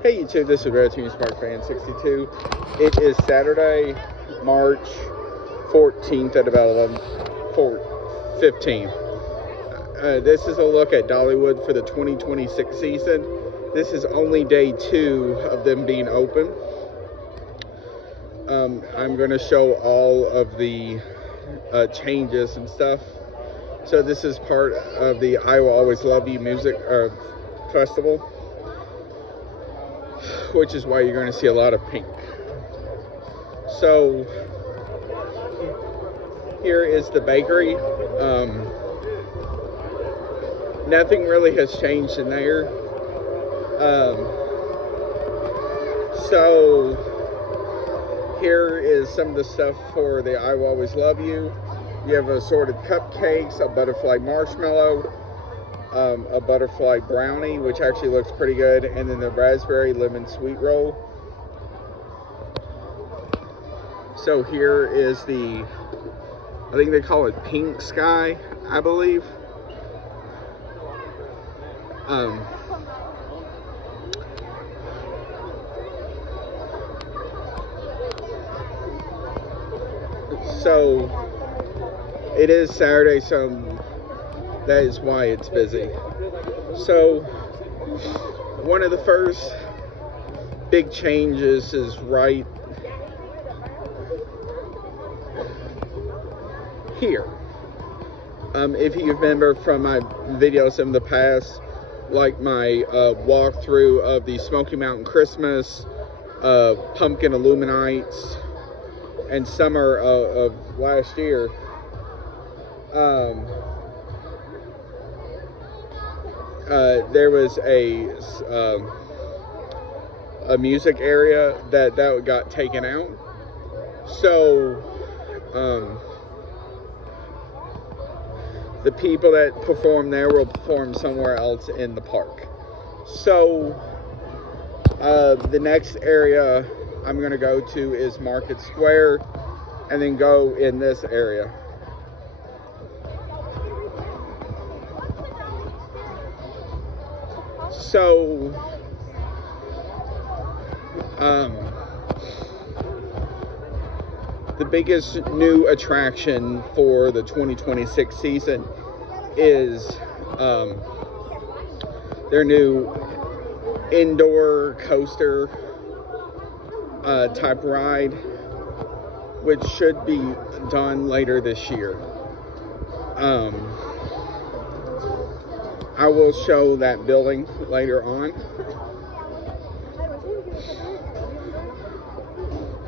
Hey YouTube, this is Red Team Smart Fan 62. It is Saturday, March 14th at about 11:15. This is a look at Dollywood for the 2026 season. This is only day 2 of them being open. I'm going to show all of the changes and stuff. So this is part of the I Will Always Love You music festival, which is why you're going to see a lot of pink. So here is the bakery. Nothing really has changed in there. So here is some of the stuff for the I Will Always Love You. You have assorted cupcakes, a butterfly marshmallow, a butterfly brownie, which actually looks pretty good, and then the raspberry lemon sweet roll. So here is the, I think they call it Pink Sky, I believe. So it is Saturday, so that is why it's busy. So one of the first big changes is right here. If you remember from my videos in the past, like my walkthrough of the Smoky Mountain Christmas, Pumpkin Illuminates, and summer of last year, there was a music area that got taken out. So the people that perform there will perform somewhere else in the park. So the next area I'm going to go to is Market Square, and then go in this area. So the biggest new attraction for the 2026 season is their new indoor coaster type ride, which should be done later this year. I will show that building later on.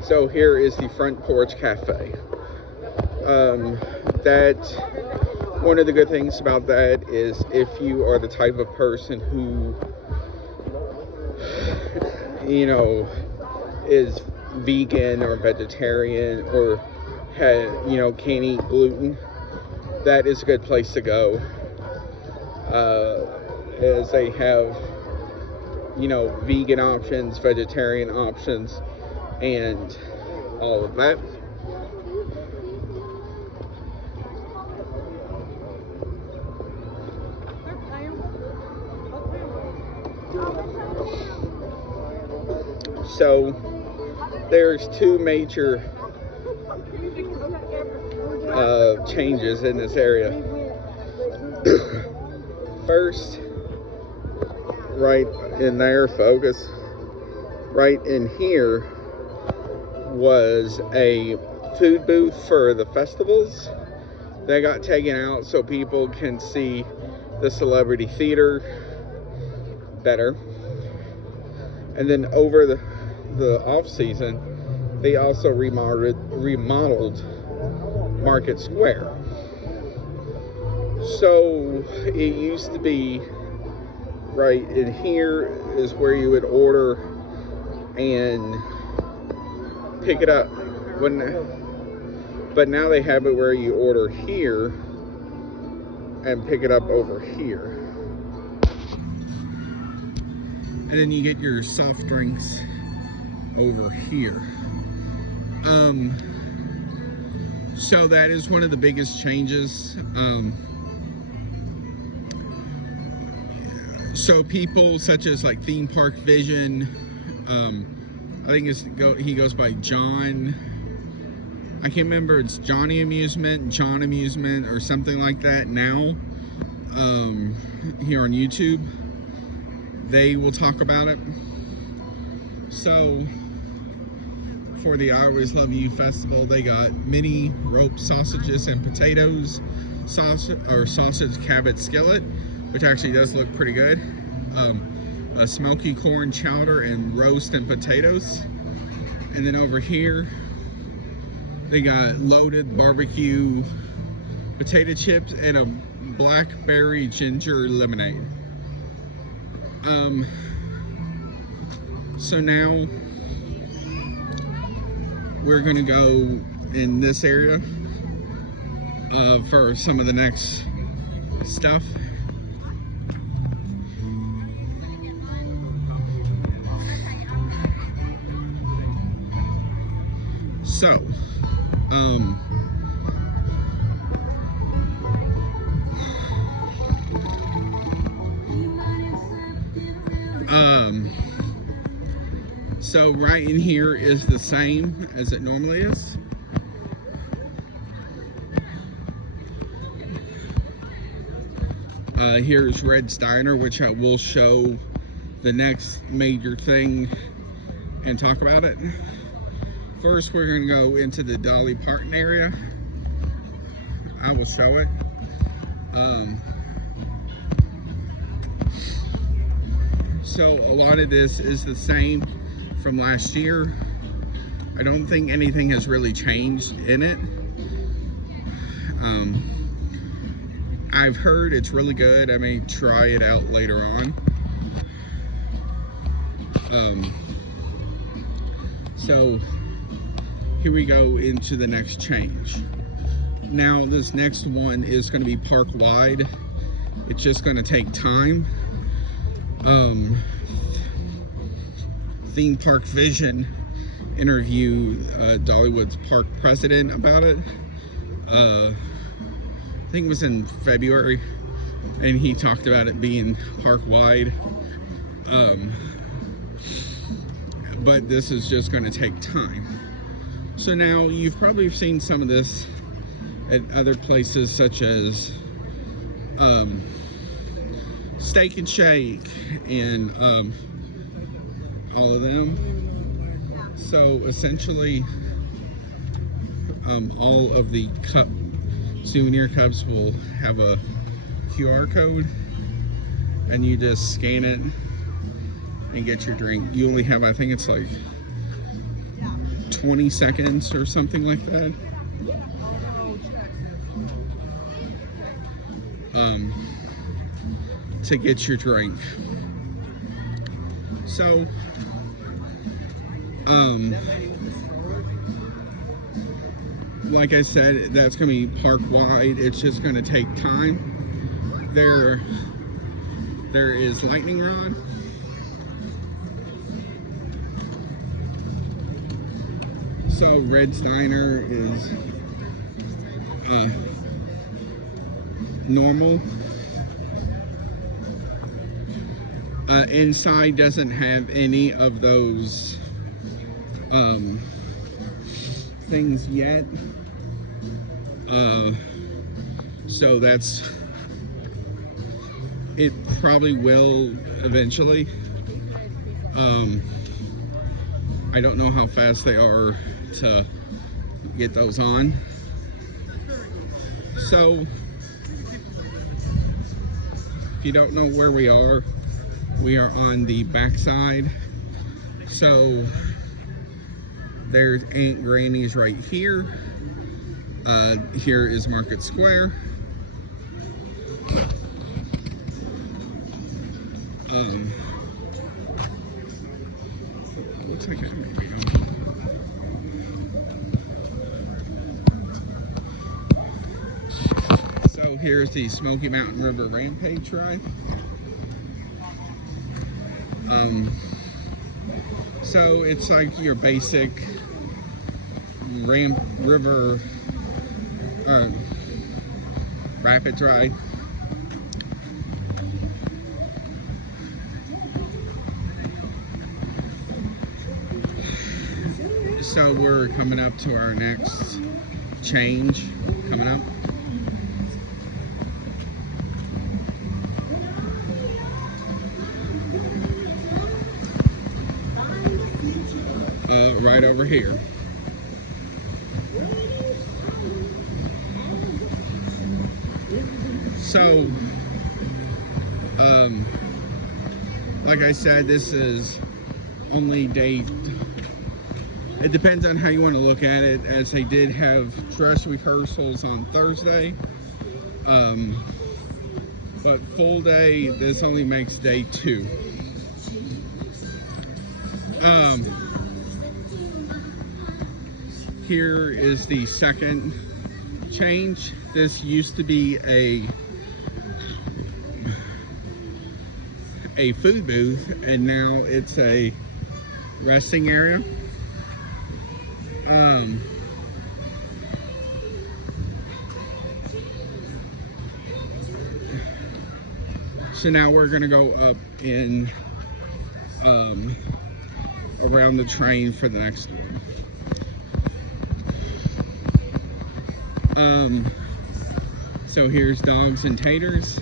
So here is the Front Porch Cafe. One of the good things about that is if you are the type of person who, you know, is vegan or vegetarian or can't eat gluten, that is a good place to go. As they have, vegan options, vegetarian options, and all of that. So there's 2 major changes in this area. First, right in there, focus, right in here was a food booth for the festivals that got taken out so people can see the celebrity theater better. And then over the off season, they also remodeled Market Square. So it used to be right in here is where you would order and pick it up. But now they have it where you order here and pick it up over here. And then you get your soft drinks over here. So that is one of the biggest changes. So people such as like Theme Park Vision, I think he goes by John. I can't remember. It's Johnny Amusement, John Amusement, or something like that. Now, here on YouTube, they will talk about it. So, for the I Always Love You Festival, they got mini rope sausages and potatoes, sausage cabbage skillet, which actually does look pretty good. A smoky corn chowder and roast and potatoes. And then over here, they got loaded barbecue potato chips and a blackberry ginger lemonade. So now we're gonna go in this area for some of the next stuff. So, so right in here is the same as it normally is. Here's Red's Diner, which I will show the next major thing and talk about it. First, we're going to go into the Dolly Parton area. I will show it. So a lot of this is the same from last year. I don't think anything has really changed in it. I've heard it's really good. I may try it out later on. So here we go into the next change. Now this next one is going to be park wide. It's just going to take time. Theme Park Vision interviewed Dollywood's park president about it. I think it was in February, and he talked about it being park wide. But this is just going to take time. So now you've probably seen some of this at other places such as Steak and Shake and all of them. So essentially all of the souvenir cups will have a QR code, and you just scan it and get your drink. You only have, I think it's like 20 seconds or something like that. To get your drink. So, like I said, that's going to be park wide. It's just going to take time. There is lightning rod. So Red's Diner is normal. Inside doesn't have any of those things yet. So it probably will eventually. I don't know how fast they are to get those on. So if you don't know where we are on the back side. So there's Aunt Granny's right here. Here is Market Square. Looks like it might be on. So here's the Smoky Mountain River Rampage ride. So it's like your basic river rapids ride. So we're coming up to our next change coming up. Right over here. So, like I said, this is only day. It depends on how you want to look at it, as they did have dress rehearsals on Thursday. But full day, this only makes day 2. Here is the second change. This used to be a food booth, and now it's a resting area. So now we're gonna go up in around the train for the next one. So here's dogs and taters.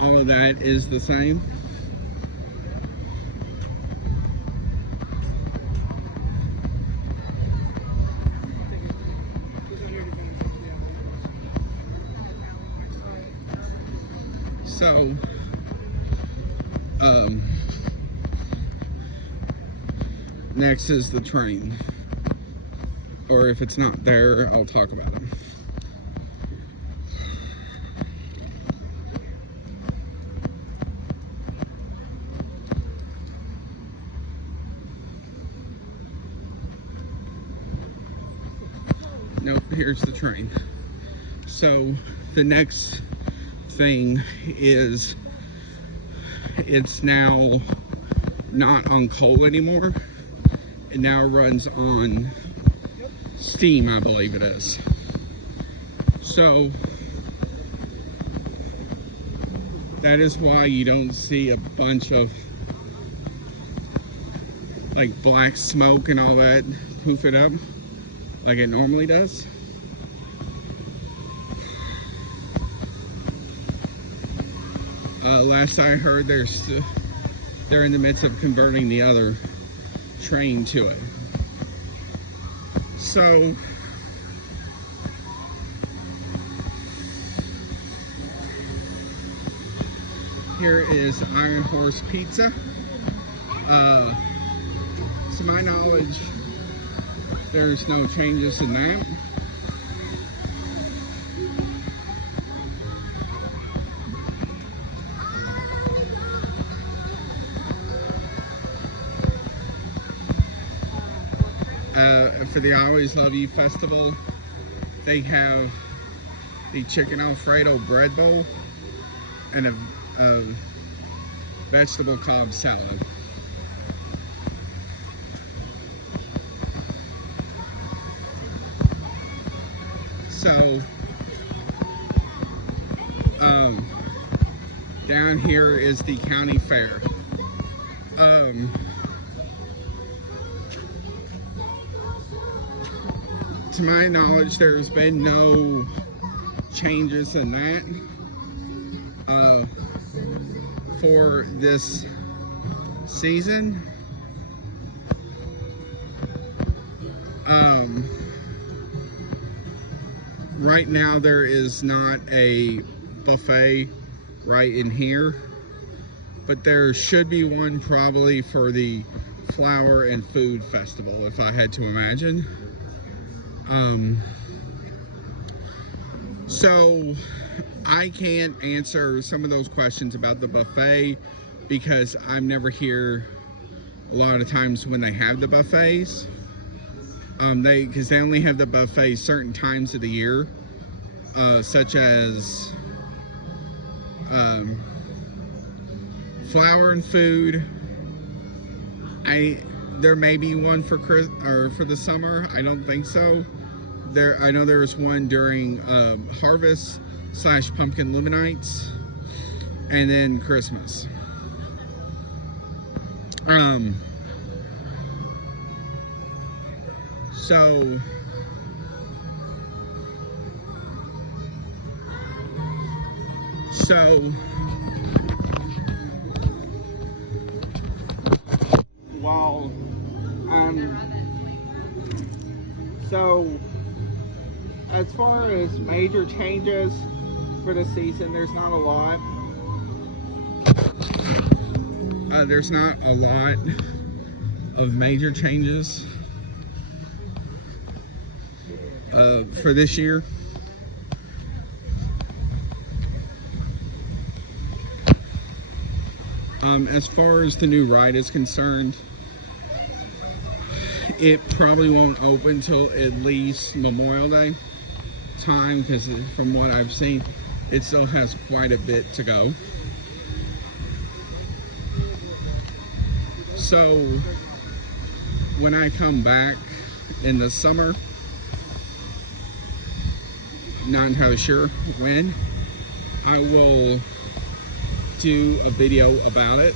All of that is the same. So, next is the train. Or if it's not there, I'll talk about it. Nope, here's the train. So the next thing is, it's now not on coal anymore. It now runs on steam, I believe it is. So that is why you don't see a bunch of like black smoke and all that poof it up like it normally does. Last I heard, they're in the midst of converting the other train to it. So here is Iron Horse Pizza. To my knowledge, there's no changes in that. For the I Always Love You Festival, they have the chicken Alfredo bread bowl and a vegetable Cobb salad. So, down here is the county fair. To my knowledge, there's been no changes in that for this season. Right now there is not a buffet right in here, but there should be one probably for the Flower and Food Festival, if I had to imagine. So I can't answer some of those questions about the buffet because I'm never here a lot of times when they have the buffets. Because they only have the buffet certain times of the year, such as Flower and Food. There may be one for for the summer. I don't think so. I know there was one during Harvest / Pumpkin Luminites, and then Christmas. So while so as far as major changes for the season, there's not a lot. There's not a lot of major changes for this year. As far as the new ride is concerned, it probably won't open till at least Memorial Day time, because from what I've seen, it still has quite a bit to go. So when I come back in the summer, not entirely sure when, I will do a video about it.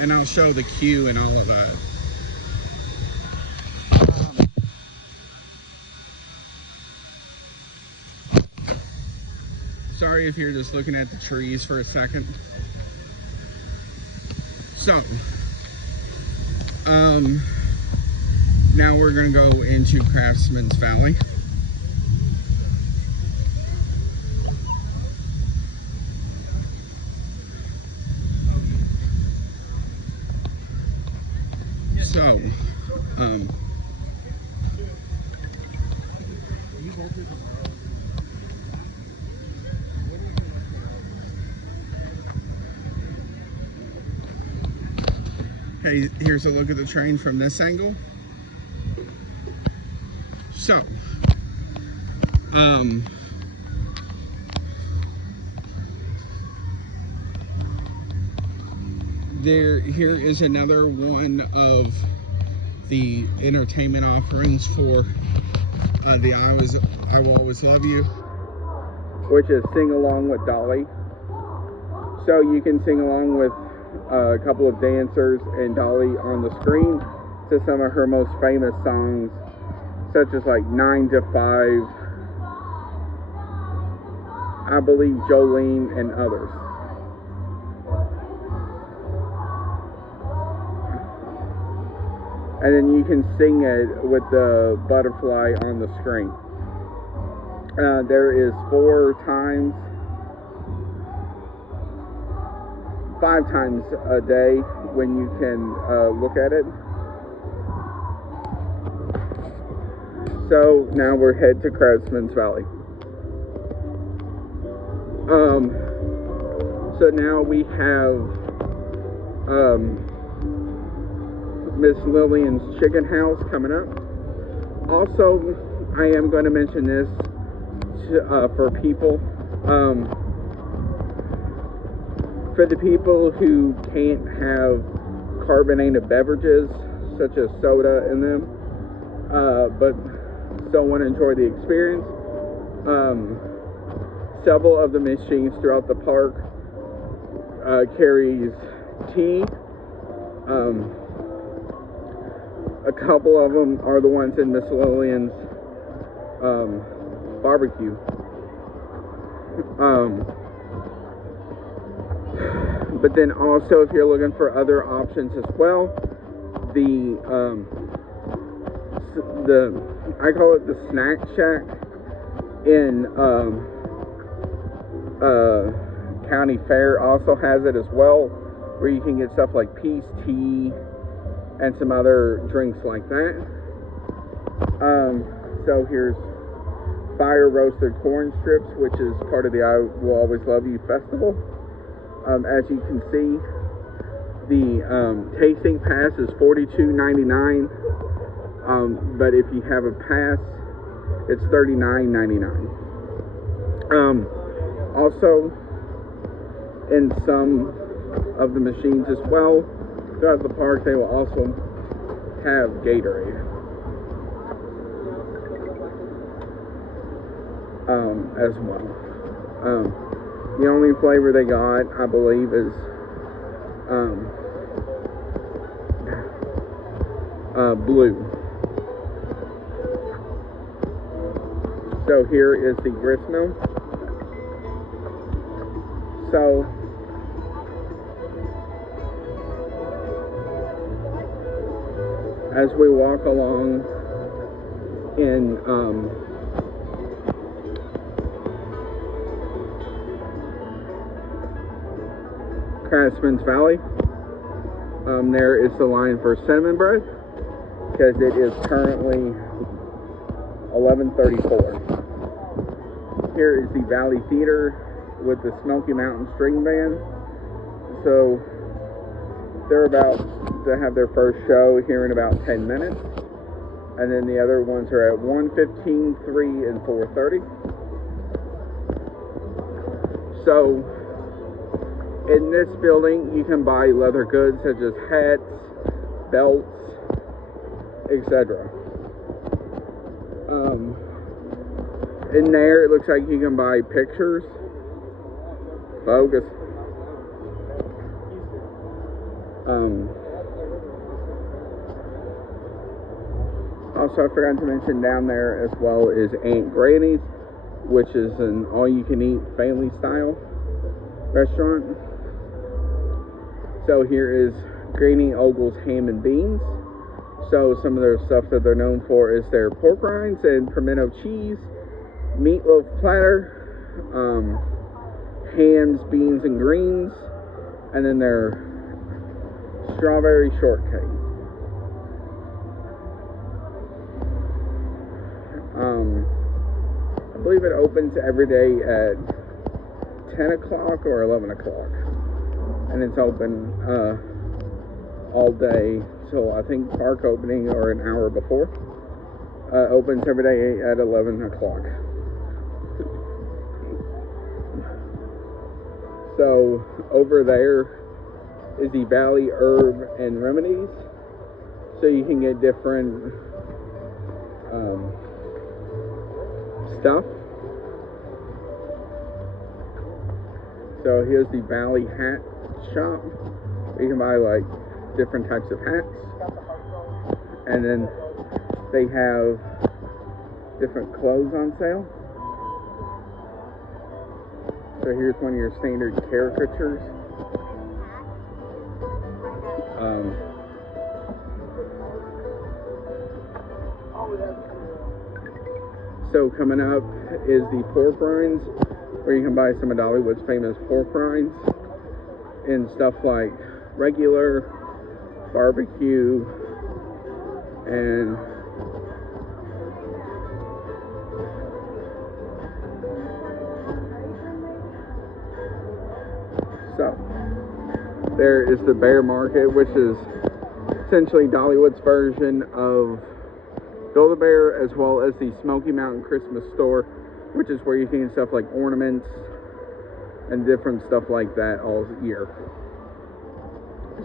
And I'll show the queue and all of that. Sorry if you're just looking at the trees for a second. So, now we're gonna go into Craftsman's Valley. So, hey, here's a look at the train from this angle. So, here is another one of the entertainment offerings for the I Will Always Love You, which is Sing Along with Dolly. So you can sing along with a couple of dancers and Dolly on the screen to some of her most famous songs, such as like 9 to 5, I Believe Jolene, and others. And then you can sing it with the butterfly on the screen. There is 5 times a day when you can look at it. So now we're headed to Craftsman's Valley. So now we have Miss Lillian's Chicken House coming up. Also, I am going to mention this for people. For the people who can't have carbonated beverages, such as soda in them, but still want to enjoy the experience, several of the machines throughout the park carries tea. A couple of them are the ones in Miss Lillian's barbecue. But then also, if you're looking for other options as well, I call it the Snack Shack in County Fair also has it as well, where you can get stuff like peace tea and some other drinks like that. So here's fire roasted corn strips, which is part of the I Will Always Love You festival. As you can see, the tasting pass is $42.99, but if you have a pass, it's $39.99. Also, in some of the machines as well throughout the park, they will also have Gatorade. As well. The only flavor they got, I believe, is blue. So here is the grist mill. So as we walk along in Craftsman's Valley, there is the line for cinnamon bread, because it is currently 11:34. Here is the Valley Theater with the Smoky Mountain String Band. So they're about to have their first show here in about 10 minutes. And then the other ones are at 1:15, 3, and 4:30. So in this building, you can buy leather goods such as hats, belts, etc. In there, it looks like you can buy pictures. Focus. Also, I forgot to mention down there as well is Aunt Granny's, which is an all-you-can-eat family-style restaurant. So here is Granny Ogle's Ham and Beans. So some of their stuff that they're known for is their pork rinds and pimento cheese, meatloaf platter, hams, beans, and greens, and then their strawberry shortcake. I believe it opens every day at 10 o'clock or 11 o'clock. And it's open all day till I think park opening or an hour before. Opens every day at 11 o'clock. So over there is the Valley Herb and Remedies. So you can get different stuff. So here's the Valley Hat Shop. You can buy like different types of hats. And then they have different clothes on sale. So here's one of your standard caricatures. So coming up is the pork rinds, where you can buy some of Dollywood's famous pork rinds in stuff like regular, barbecue, and so there is the Bear Market, which is essentially Dollywood's version of Build-A-Bear, as well as the Smoky Mountain Christmas store, which is where you can get stuff like ornaments and different stuff like that all year.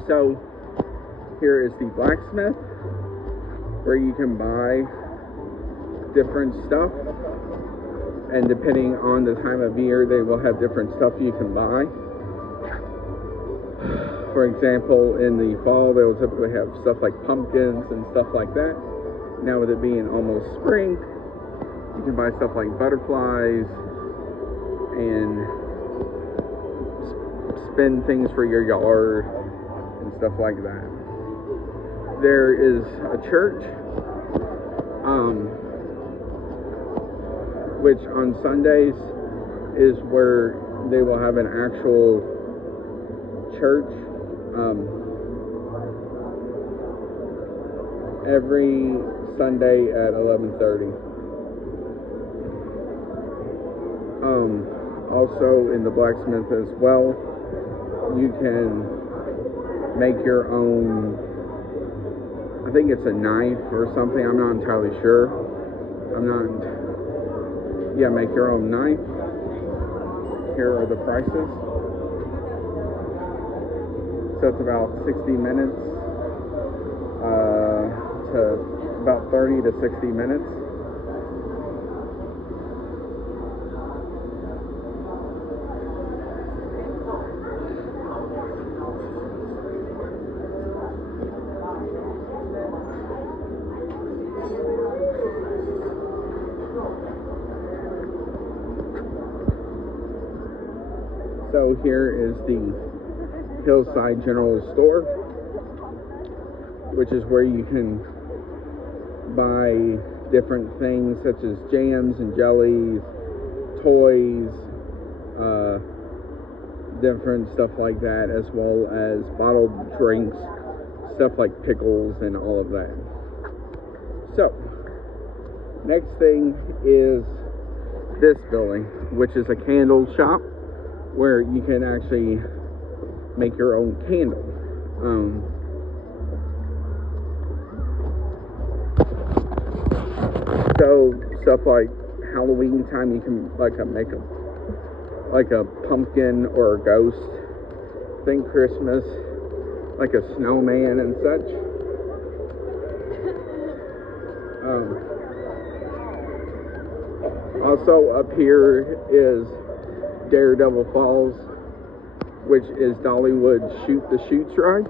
So here is the blacksmith, where you can buy different stuff, and depending on the time of year, they will have different stuff you can buy. For example, in the fall, they will typically have stuff like pumpkins and stuff like that. Now with it being almost spring, you can buy stuff like butterflies and spin things for your yard and stuff like that. There is a church, which on Sundays is where they will have an actual church. Every Sunday at 11:30. Also in the blacksmith as well, you can make your own, I think it's a knife or something, I'm not entirely sure. Make your own knife. Here are the prices. So it's about 60 minutes to about 30 to 60 minutes. So here is the Hillside General Store, which is where you can buy different things such as jams and jellies, toys, different stuff like that, as well as bottled drinks, stuff like pickles and all of that. So, next thing is this building, which is a candle shop where you can actually make your own candle. So stuff like Halloween time, you can make a pumpkin or a ghost. Think Christmas, like a snowman and such. Also up here is Daredevil Falls, which is Dollywood Shoot the Chutes ride.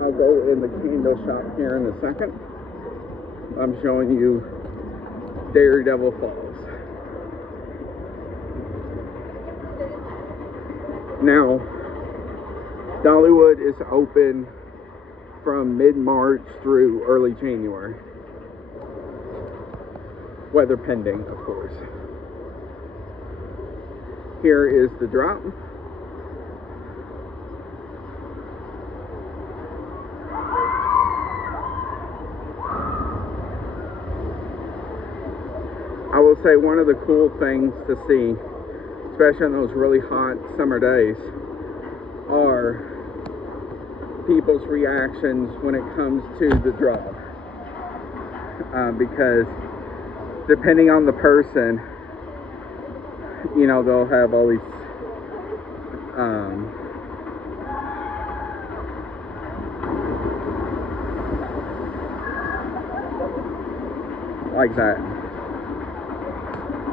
I'll go in the candle shop here in a second. I'm showing you Daredevil Falls. Now, Dollywood is open from mid-March through early January. Weather pending, of course. Here is the drop. I will say one of the cool things to see, especially on those really hot summer days, are people's reactions when it comes to the drop. Because depending on the person, you know, they'll have all these like that.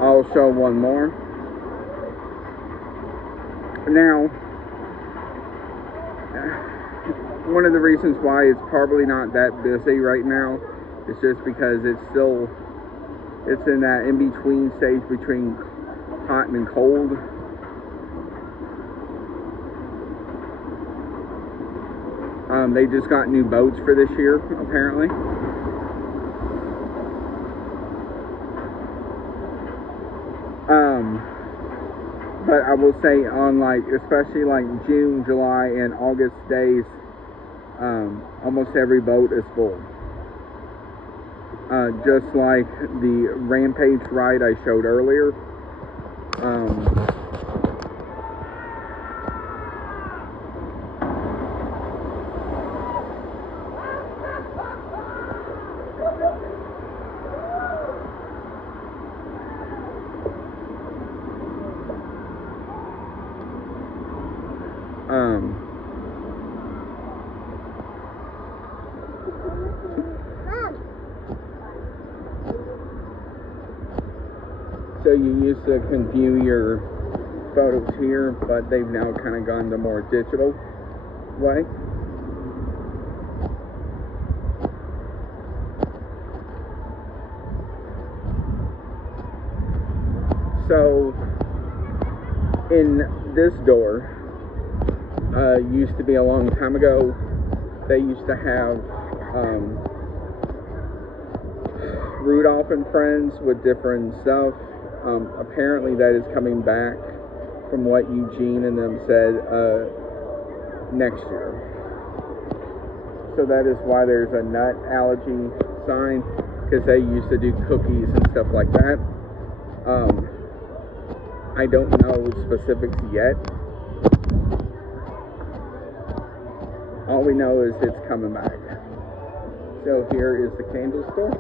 I'll show one more. Now, one of the reasons why it's probably not that busy right now is just because it's in that in-between stage between hot and cold. They just got new boats for this year, apparently. But I will say on especially June, July, and August days, almost every boat is full. Just like the Rampage ride I showed earlier. So you used to can view your photos here, but they've now kind of gone the more digital way. So in this door, used to be a long time ago, they used to have Rudolph and Friends with different stuff. Apparently that is coming back, from what Eugene and them said, next year. So that is why there's a nut allergy sign, because they used to do cookies and stuff like that. I don't know specifics yet. All we know is it's coming back. So here is the candle store.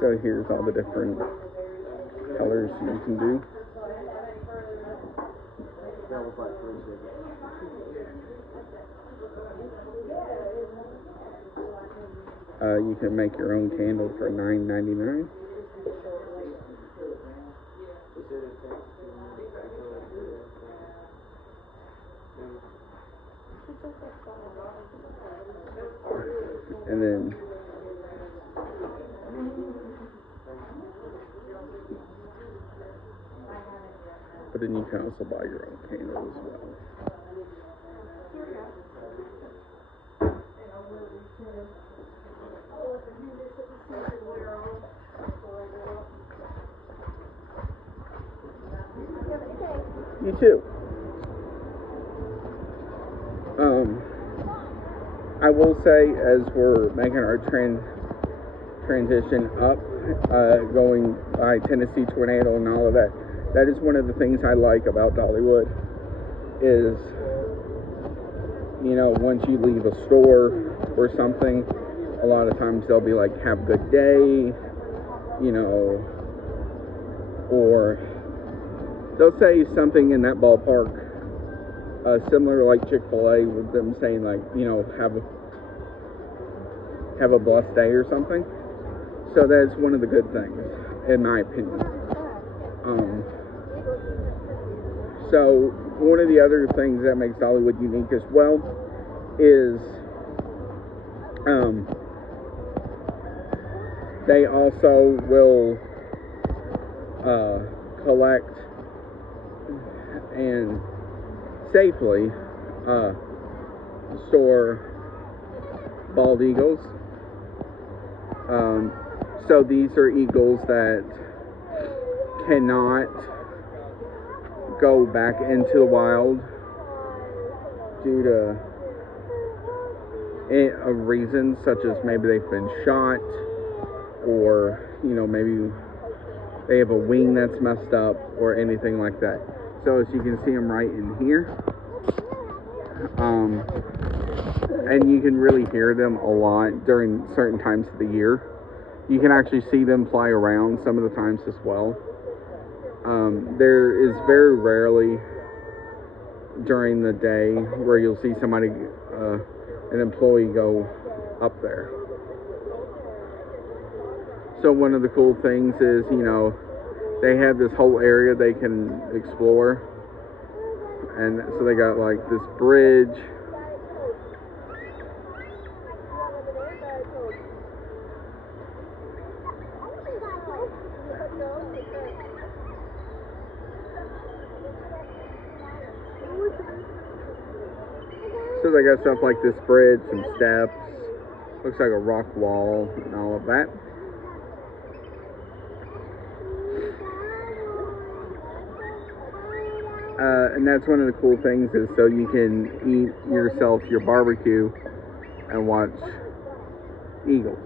So here's all the different colors you can do. You can make your own candle for $9.99. And then but then you can also buy your own candles as well. You too. I will say, as we're making our transition up, going by Tennessee Tornado and all of that, that is one of the things I like about Dollywood is, you know, once you leave a store or something, a lot of times they'll be like, have a good day, you know, or they'll say something in that ballpark, similar to like Chick-fil-A, with them saying like, you know, have a blessed day or something. So that's one of the good things, in my opinion. So one of the other things that makes Dollywood unique as well is they also will collect and safely store bald eagles. So these are eagles that cannot go back into the wild due to a reason, such as maybe they've been shot, or, you know, maybe they have a wing that's messed up or anything like that. So as you can see them right in here, and you can really hear them a lot during certain times of the year. You can actually see them fly around some of the times as well. There is very rarely during the day where you'll see somebody, an employee, go up there. So one of the cool things is, you know, they have this whole area they can explore. And so they got like this bridge. So they got stuff like this bridge, some steps, looks like a rock wall, and all of that. And that's one of the cool things, is so you can eat yourself your barbecue and watch eagles.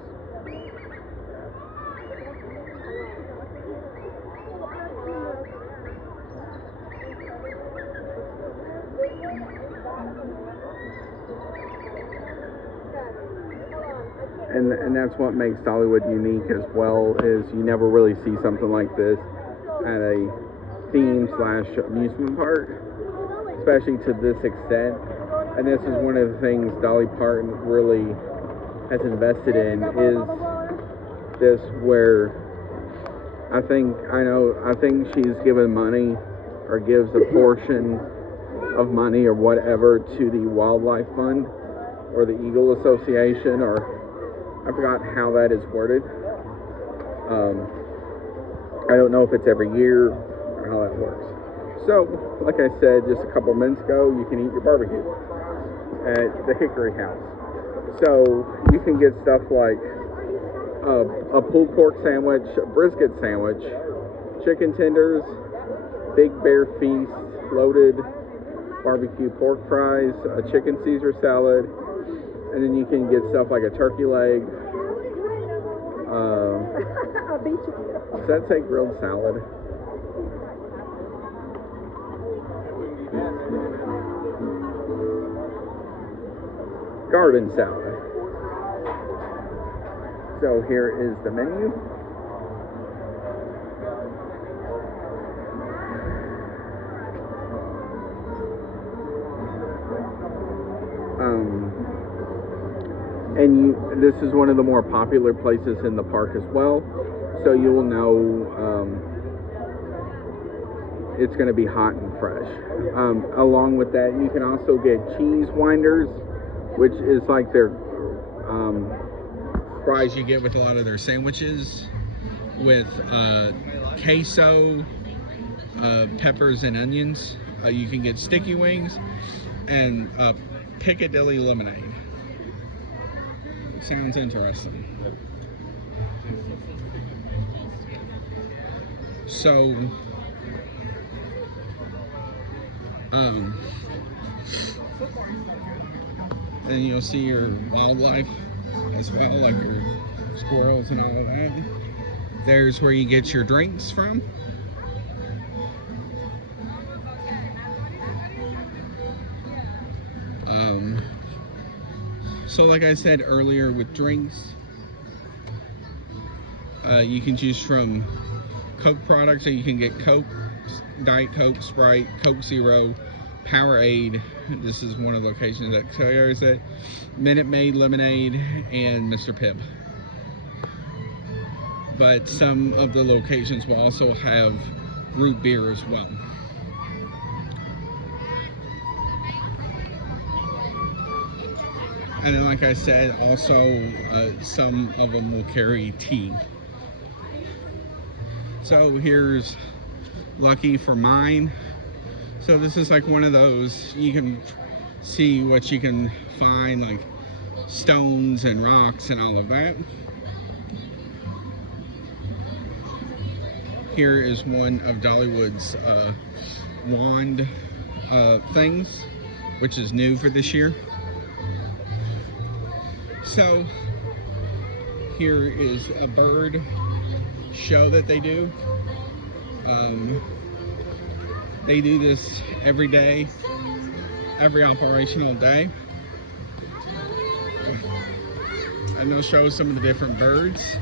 And that's what makes Dollywood unique as well, is you never really see something like this at a theme/amusement park, especially to this extent. And this is one of the things Dolly Parton really has invested in, is this, where I think she's given money, or gives a portion of money or whatever, to the Wildlife Fund or the Eagle Association, or I forgot how that is worded. I don't know if it's every year or how that works. So, like I said just a couple minutes ago, you can eat your barbecue at the Hickory House. So you can get stuff like a pulled pork sandwich, a brisket sandwich, chicken tenders, Big Bear Feast, loaded barbecue pork fries, a chicken Caesar salad, and then you can get stuff like a turkey leg. Does that say grilled salad? Garden salad. So here is the menu. And this is one of the more popular places in the park as well. So you will know it's going to be hot and fresh. Along with that, you can also get cheese winders, which is like their fries you get with a lot of their sandwiches, with queso, peppers and onions. You can get sticky wings and Piccadilly lemonade. Sounds interesting. So, and you'll see your wildlife as well, like your squirrels and all of that. There's where you get your drinks from. So like I said earlier, with drinks, you can choose from Coke products, so you can get Coke, Diet Coke, Sprite, Coke Zero, Powerade. This is one of the locations that carries it. Minute Maid lemonade and Mr. Pibb. But some of the locations will also have root beer as well. And then, like I said, also some of them will carry tea. So here's lucky for mine. So this is like one of those, you can see what you can find, like stones and rocks and all of that. Here is one of Dollywood's wand things, which is new for this year. So here is a bird show that they do. They do this every day, every operational day. And they'll show some of the different birds.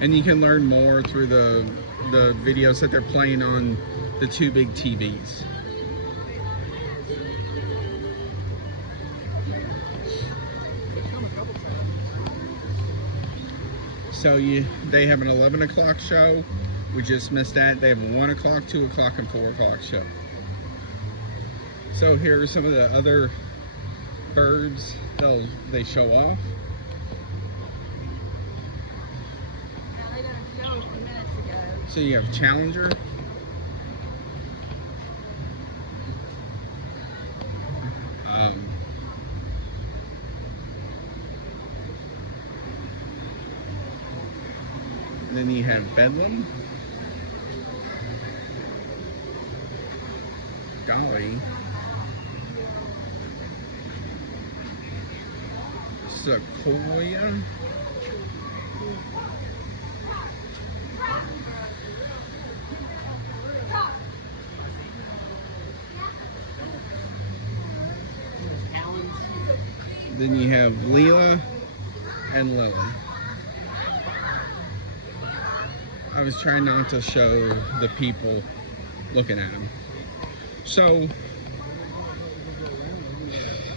And you can learn more through the videos that they're playing on the two big TVs. So they have an 11 o'clock show. We just missed that. They have a 1 o'clock, 2 o'clock, and 4 o'clock show. So here are some of the other birds they show off. So you have Challenger. Then you have Bedlam, Dolly, Sequoia, then you have Leela and Lily. I was trying not to show the people looking at them. So,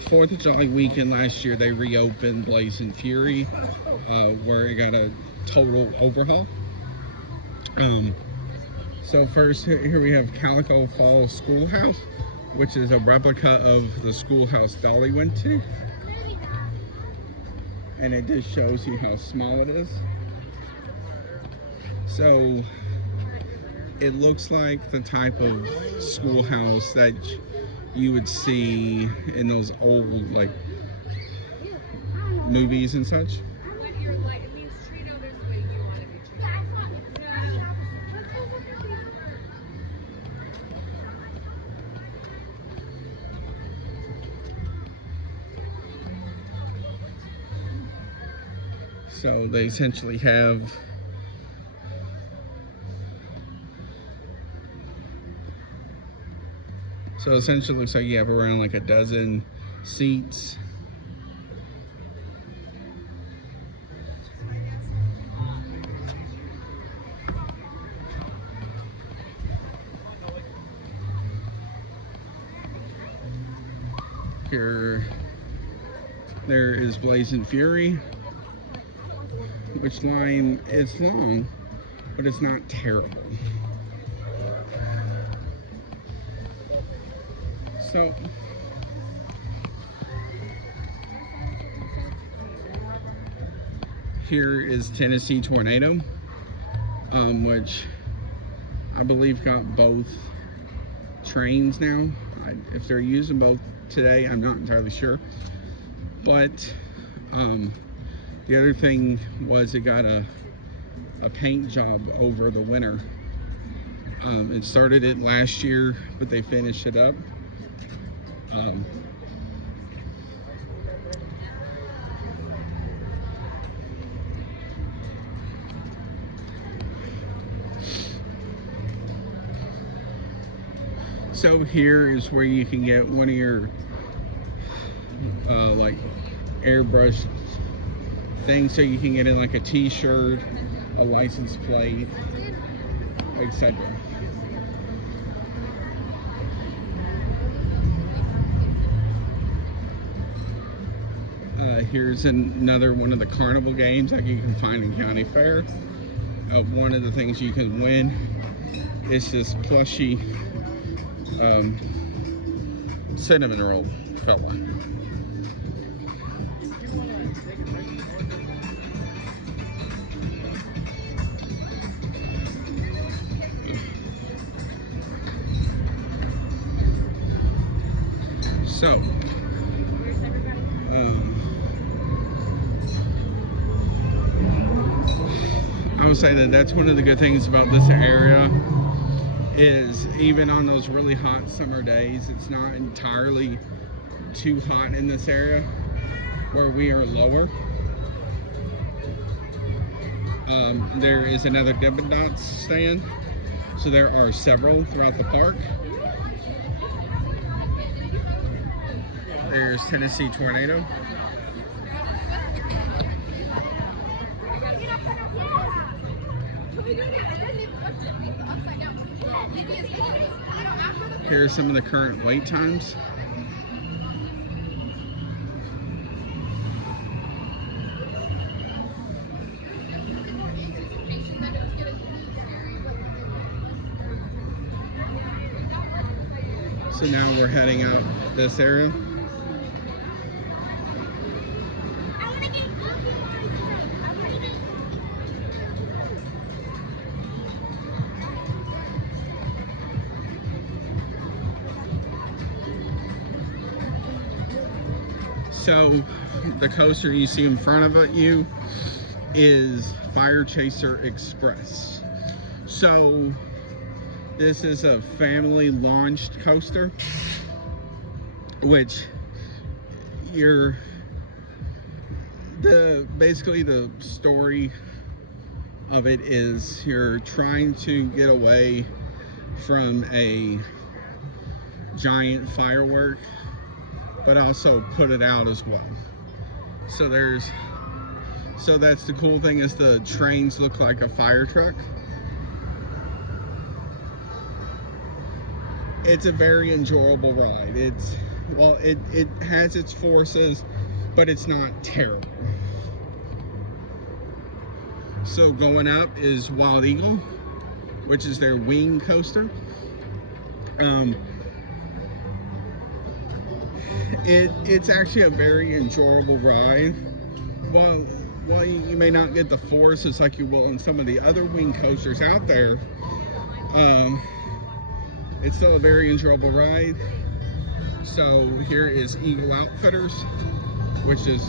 4th of July weekend last year, they reopened Blazing Fury, where it got a total overhaul. So first, here we have Calico Falls Schoolhouse, which is a replica of the schoolhouse Dolly went to. And it just shows you how small it is. So it looks like the type of schoolhouse that you would see in those old like movies and such. So they essentially have essentially looks like you have around like a dozen seats. Here, there is Blazing Fury. which line is long, but it's not terrible. So here is Tennessee Tornado, which I believe got both trains now. If they're using both today, I'm not entirely sure. But the other thing was it got a paint job over the winter. It started it last year, but they finished it up. So here is where you can get one of your like airbrush things, so you can get in like a t-shirt, a license plate, etc. Here's another one of the carnival games like you can find in county fair. One of the things you can win is this plushy cinnamon roll fella. So I would say that that's one of the good things about this area, is even on those really hot summer days, it's not entirely too hot in this area where we are lower. There is another Dippin' Dots stand, so there are several throughout the park. There's Tennessee Tornado. Here are some of the current wait times. So now we're heading out this area. So the coaster you see in front of you is Fire Chaser Express. So this is a family launched coaster, which basically the story of it is you're trying to get away from a giant firework, but also put it out as well. So that's the cool thing, is the trains look like a fire truck. It's a very enjoyable ride. It has its forces, but it's not terrible. So going up is Wild Eagle, which is their wing coaster. It's actually a very enjoyable ride. While you may not get the forces like you will in some of the other wing coasters out there, it's still a very enjoyable ride. So here is Eagle Outfitters, which is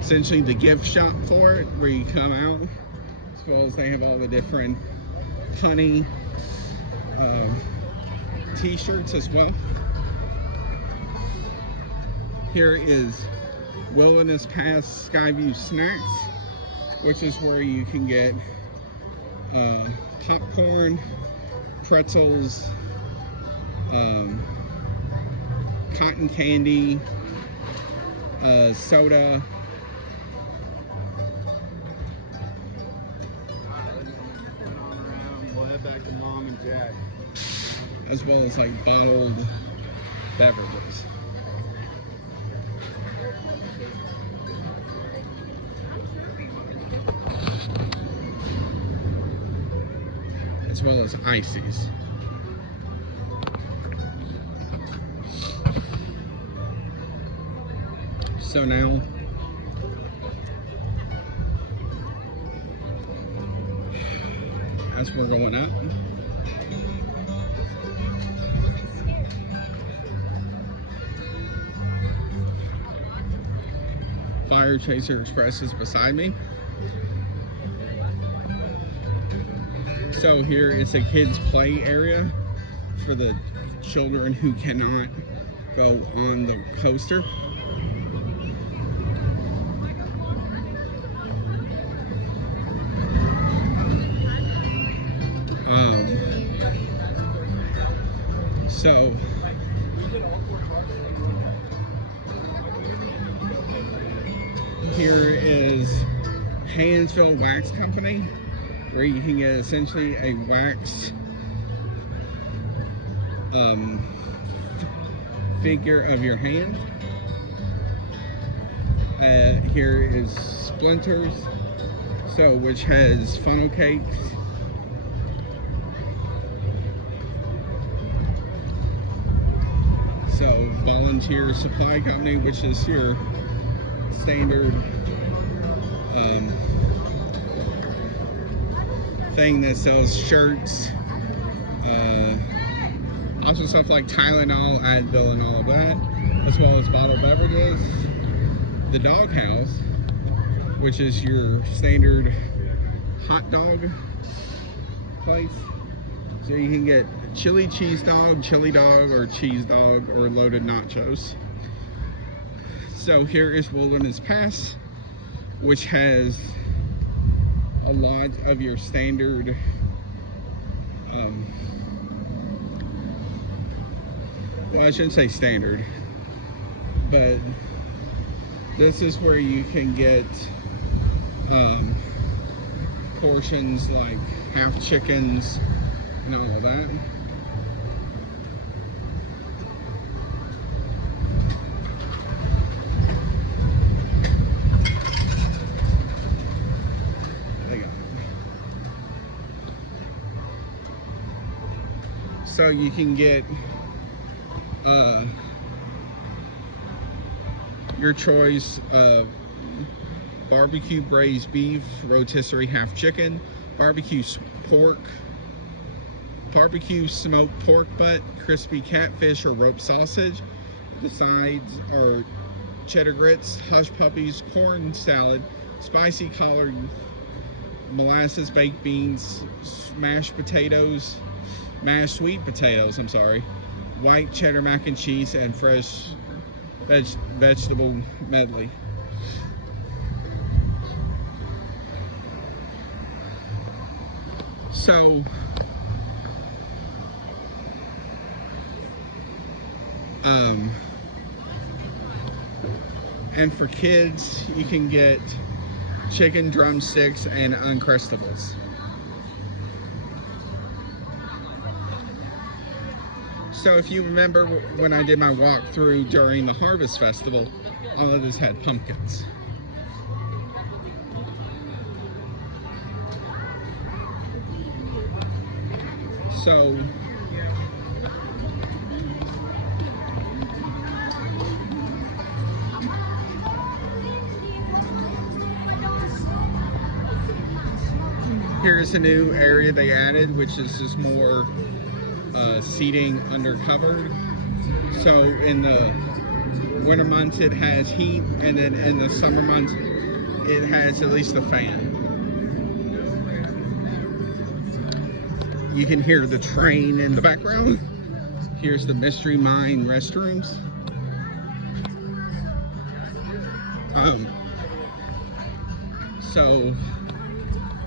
essentially the gift shop for it, where you come out, as well as they have all the different honey t-shirts as well. Here is Wilderness Pass Skyview Snacks, which is where you can get popcorn, pretzels, cotton candy, soda, We'll head back to Mom and Jack, as well as like bottled beverages. as well as ices. So now, as we're going up, Fire Chaser Express is beside me. So here is a kids play area for the children who cannot go on the coaster. So here is Hansville Wax Company, where you can get essentially a wax figure of your hand. Here is Splinters, which has funnel cakes. So Volunteer Supply Company, which is your standard thing that sells shirts, also stuff like Tylenol, Advil, and all of that, as well as bottled beverages. The Doghouse, which is your standard hot dog place. So you can get chili cheese dog, chili dog, or cheese dog, or loaded nachos. So here is Wilderness Pass, which has a lot of your standard well, I shouldn't say standard, but this is where you can get portions like half chickens and all of that. So you can get your choice of barbecue braised beef, rotisserie half chicken, barbecue pork, barbecue smoked pork butt, crispy catfish or rope sausage. The sides are cheddar grits, hush puppies, corn salad, spicy collard molasses, baked beans, mashed sweet potatoes, white cheddar mac and cheese, and fresh vegetable medley. So and for kids, you can get chicken drumsticks and Uncrustables. So if you remember when I did my walkthrough during the Harvest Festival, all of this had pumpkins. So here's a new area they added, which is just more seating under covered. So in the winter months it has heat, and then in the summer months it has at least a fan. You can hear the train in the background. Here's the Mystery Mine restrooms. So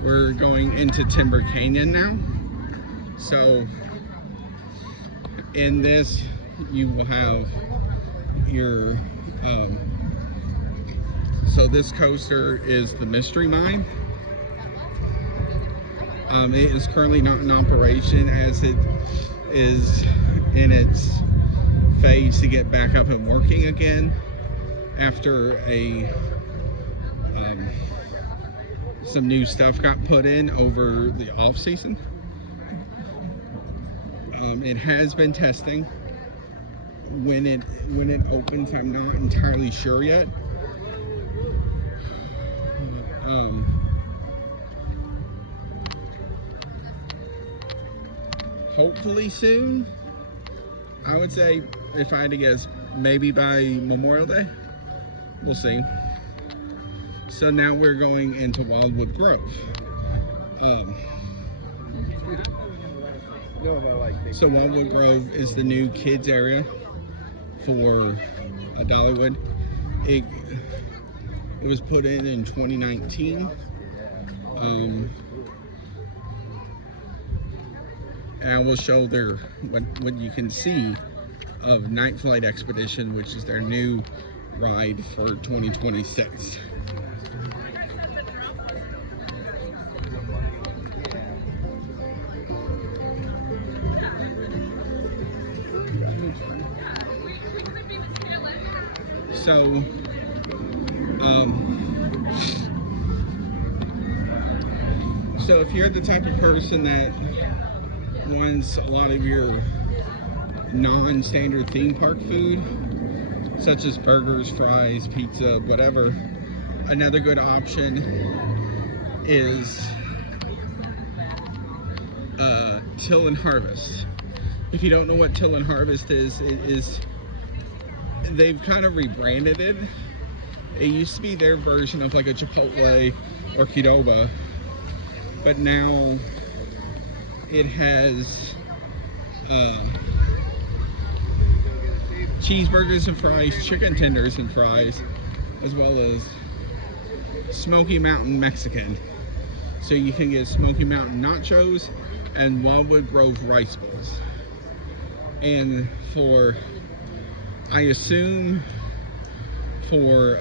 we're going into Timber Canyon now. So in this you will have your so this coaster is the Mystery Mine. It is currently not in operation, as it is in its phase to get back up and working again after some new stuff got put in over the off season. It has been testing. When it opens, I'm not entirely sure yet. Hopefully soon. I would say, if I had to guess, maybe by Memorial Day. We'll see. So now we're going into Wildwood Grove. So Wildwood Grove is the new kids area for Dollywood. It was put in 2019. And I will show their what you can see of Night Flight Expedition, which is their new ride for 2026. So if you're the type of person that wants a lot of your non-standard theme park food, such as burgers, fries, pizza, whatever, another good option is Till and Harvest. If you don't know what Till and Harvest is, they've kind of rebranded it. It used to be their version of like a Chipotle or Qdoba, but now it has cheeseburgers and fries, chicken tenders and fries, as well as Smoky Mountain Mexican. So you can get Smoky Mountain nachos and Wildwood Grove rice bowls. And for, I assume, for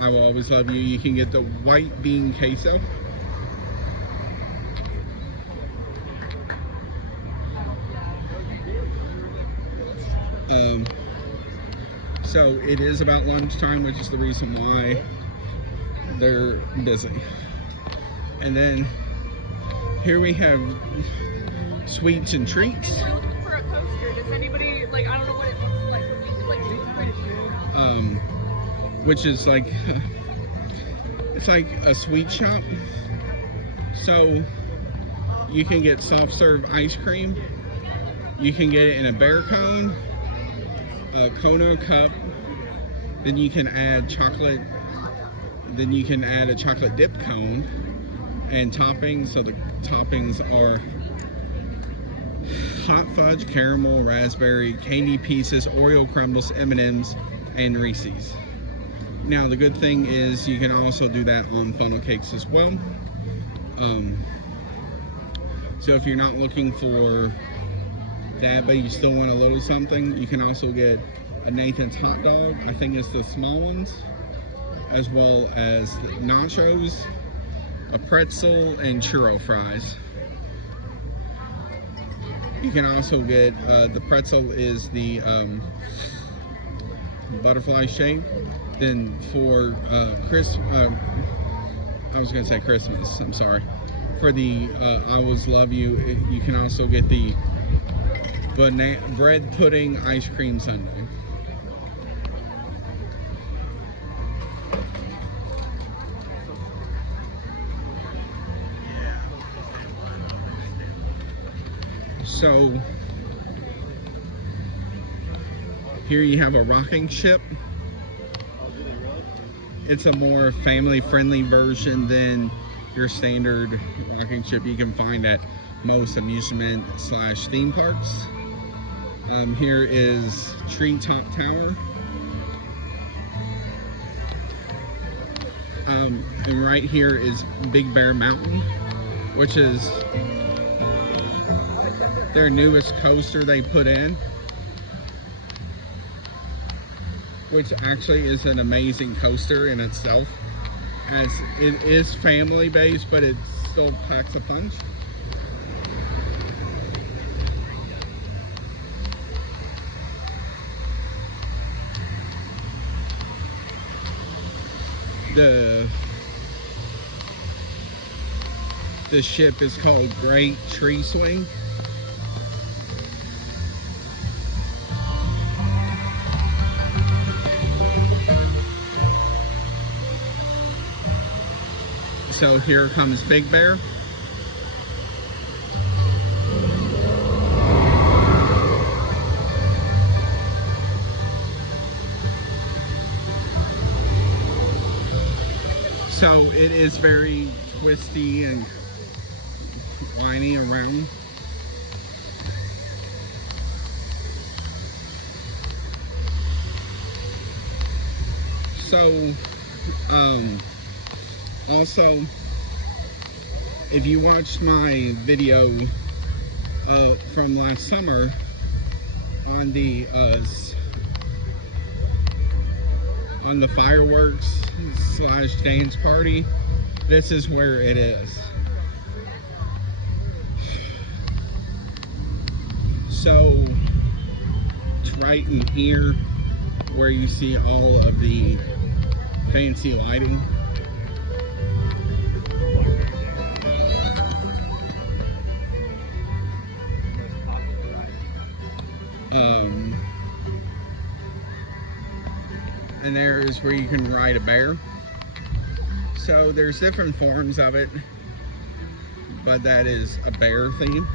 I Will Always Love You, you can get the white bean queso. So it is about lunchtime, which is the reason why they're busy. And then here we have sweets and treats. We're looking for a coaster. Does anybody, like, I don't know what it looks like. Which is like, it's like a sweet shop. So you can get soft serve ice cream. You can get it in a bear cone, a Kona cup. Then you can add chocolate. Then you can add a chocolate dip cone and toppings. So the toppings are hot fudge, caramel, raspberry, candy pieces, Oreo crumbles, M&Ms, and Reese's. Now the good thing is you can also do that on funnel cakes as well. So if you're not looking for that, but you still want a little something, you can also get a Nathan's hot dog. I think it's the small ones, as well as nachos, a pretzel, and churro fries. You can also get the pretzel is the butterfly shape. Then for I was gonna say Christmas, I'm sorry. For the I Always Love You, you can also get the bread pudding ice cream sundae. So here you have a rocking ship. It's a more family-friendly version than your standard rocking ship you can find at most amusement/theme parks. Here is Treetop Tower. And right here is Big Bear Mountain, which is their newest coaster they put in, which actually is an amazing coaster in itself, as it is family based, but it still packs a punch. The ship is called Great Tree Swing. So here comes Big Bear. So it is very twisty and whiny around. So, also, if you watched my video from last summer on the fireworks / dance party, this is where it is. So it's right in here where you see all of the fancy lighting. And there is where you can ride a bear. So there's different forms of it, but that is a bear theme.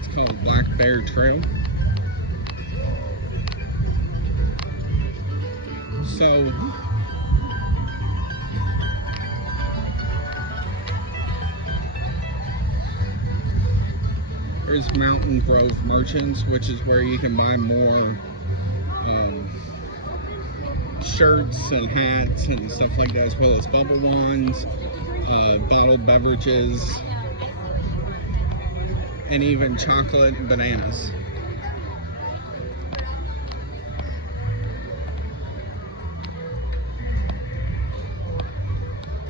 It's called Black Bear Trail. So there's Mountain Grove Merchants, which is where you can buy more shirts and hats and stuff like that, as well as bubble wands, bottled beverages, and even chocolate and bananas.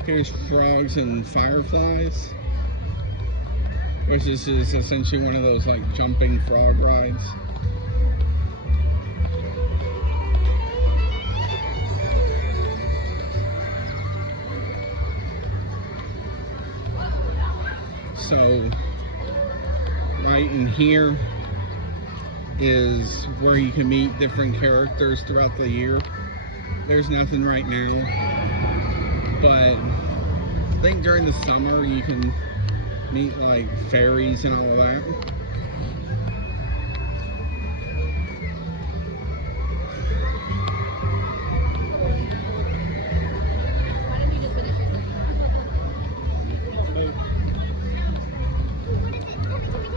Here's Frogs and Fireflies, which is essentially one of those like jumping frog rides. So right in here is where you can meet different characters throughout the year. There's nothing right now, but I think during the summer you can meet like fairies and all that.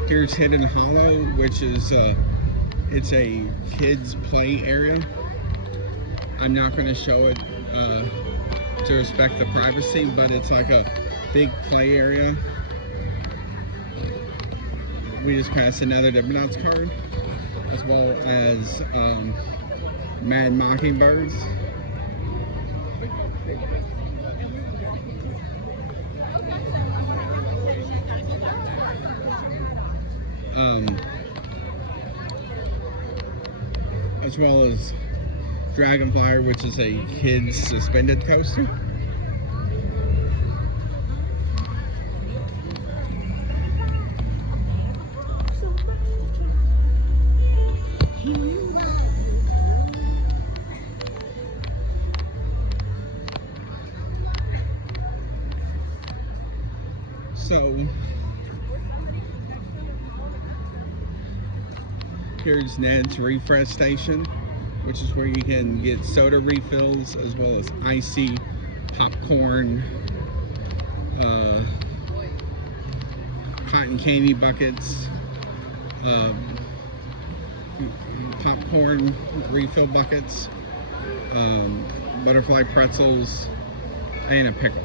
Here's Hidden Hollow, which is it's a kids play area. I'm not going to show it to respect the privacy, but it's like a big play area. We just passed another Dippin' card, as well as Mad Mockingbirds. As well as Dragonflyer, which is a kids suspended coaster. So here's Ned's Refresh Station, which is where you can get soda refills as well as icy popcorn, cotton candy buckets, popcorn refill buckets, butterfly pretzels, and a pickle.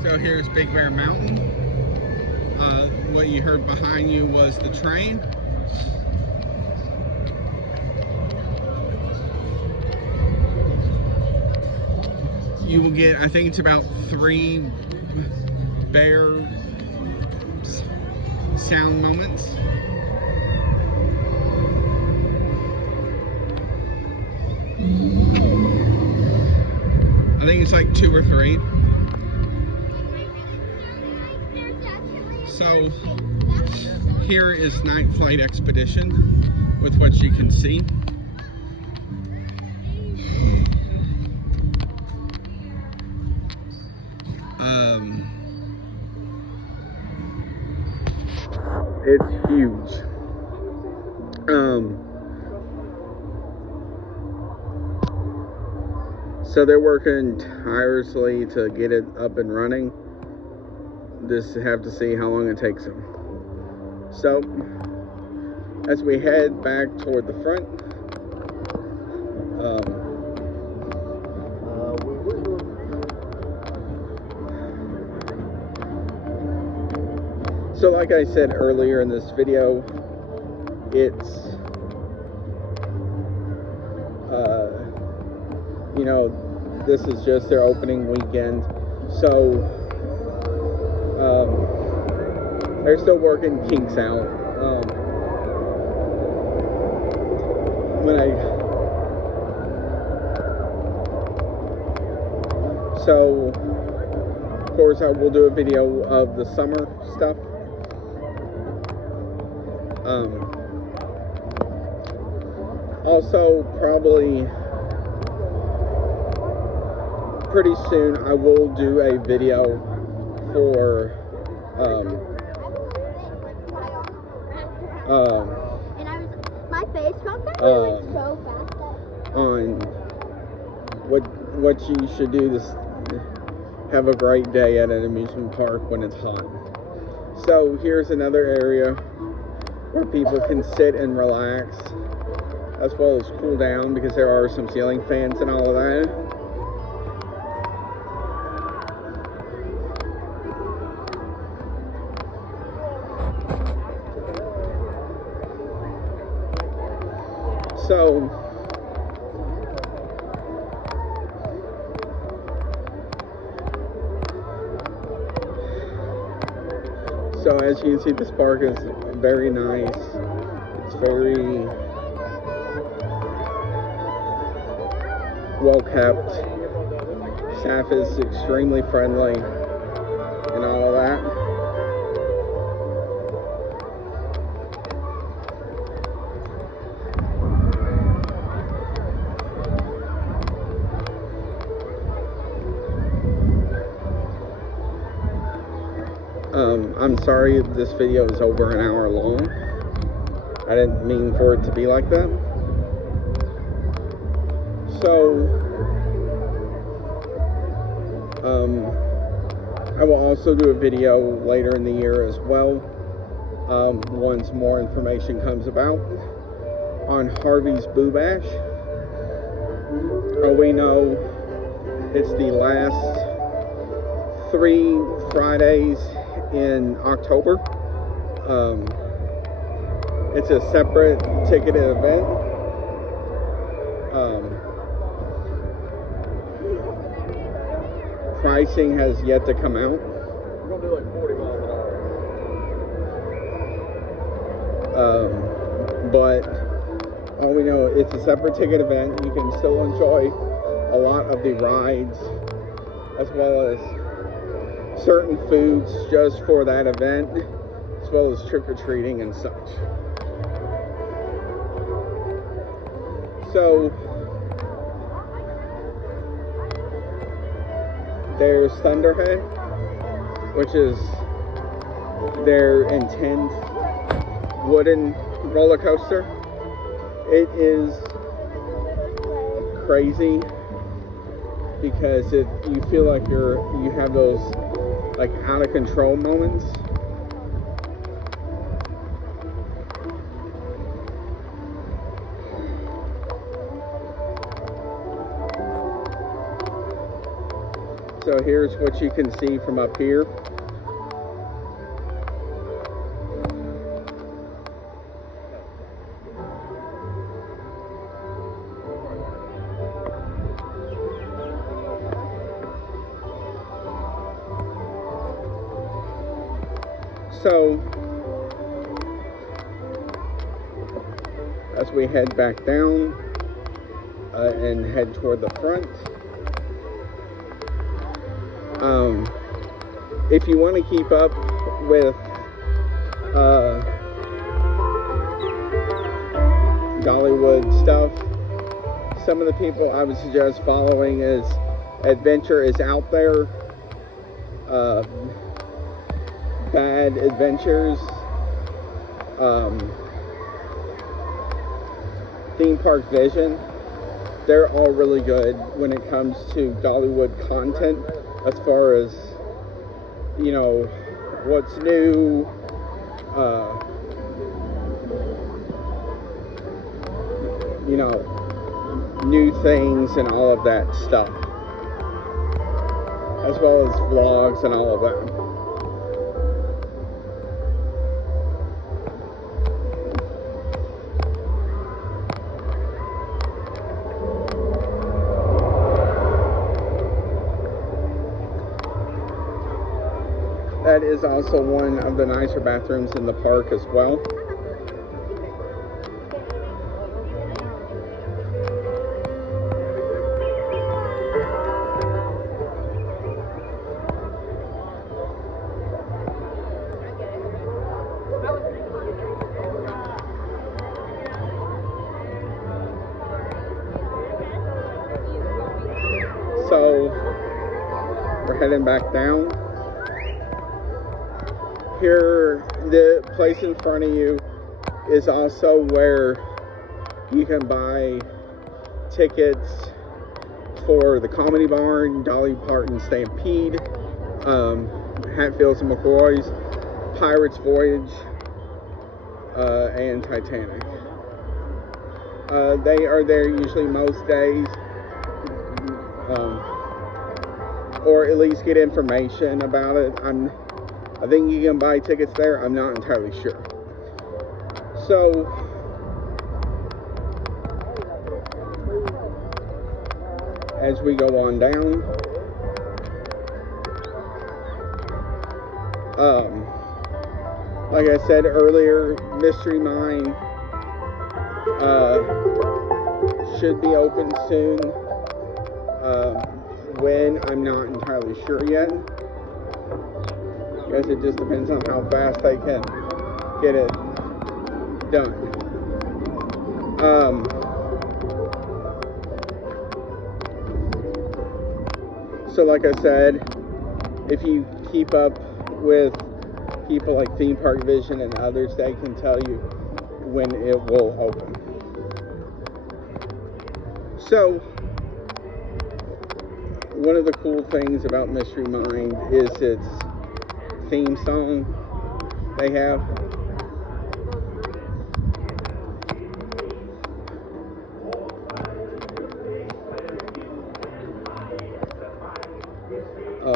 So here's Big Bear Mountain. What you heard behind you was the train. you will get, I think it's about 3 bear sound moments. I think it's like 2 or 3. So here is Night Flight Expedition with what you can see. It's huge. So they're working tirelessly to get it up and running. Just have to see how long it takes them. So as we head back toward the front, so like I said earlier in this video, it's you know, this is just their opening weekend, so they're still working kinks out. So of course I will do a video of the summer stuff. Also, probably pretty soon I will do a video for my face got so fast on what you should do to have a great day at an amusement park when it's hot. So here's another area where people can sit and relax, as well as cool down, because there are some ceiling fans and all of that. So as you can see, this park is very nice. It's very well kept. Staff is extremely friendly and all of that. I'm sorry if this video is over an hour long. I didn't mean for it to be like that. So, I will also do a video later in the year as well, once more information comes about on Harvey's Boo Bash. We know it's the last 3 Fridays in October. It's a separate ticketed event. Pricing has yet to come out. We're gonna do like 40 miles an hour. But all we know, it's a separate ticket event. You can still enjoy a lot of the rides, as well as certain foods just for that event, as well as trick-or-treating and such. So there's Thunderhead, which is their intense wooden roller coaster. It is crazy because you feel like you have those like out of control moments. So here's what you can see from up here. So, as we head back down and head toward the front, if you want to keep up with Dollywood stuff, some of the people I would suggest following is Adventure is Out There, Bad Adventures, Theme Park Vision. They're all really good when it comes to Dollywood content, as far as, you know, what's new, you know, new things and all of that stuff, as well as vlogs and all of that. That is also one of the nicer bathrooms in the park as well. So we're heading back down. Here, the place in front of you is also where you can buy tickets for the Comedy Barn, Dolly Parton Stampede, Hatfields and McCoy's, Pirates Voyage, and Titanic. They are there usually most days, or at least get information about it. I think you can buy tickets there. I'm not entirely sure. So, as we go on down, like I said earlier, Mystery Mine should be open soon. When, I'm not entirely sure yet. I guess it just depends on how fast they can get it done. So like I said, if you keep up with people like Theme Park Vision and others, they can tell you when it will open. So, one of the cool things about Mystery Mine is its theme song they have.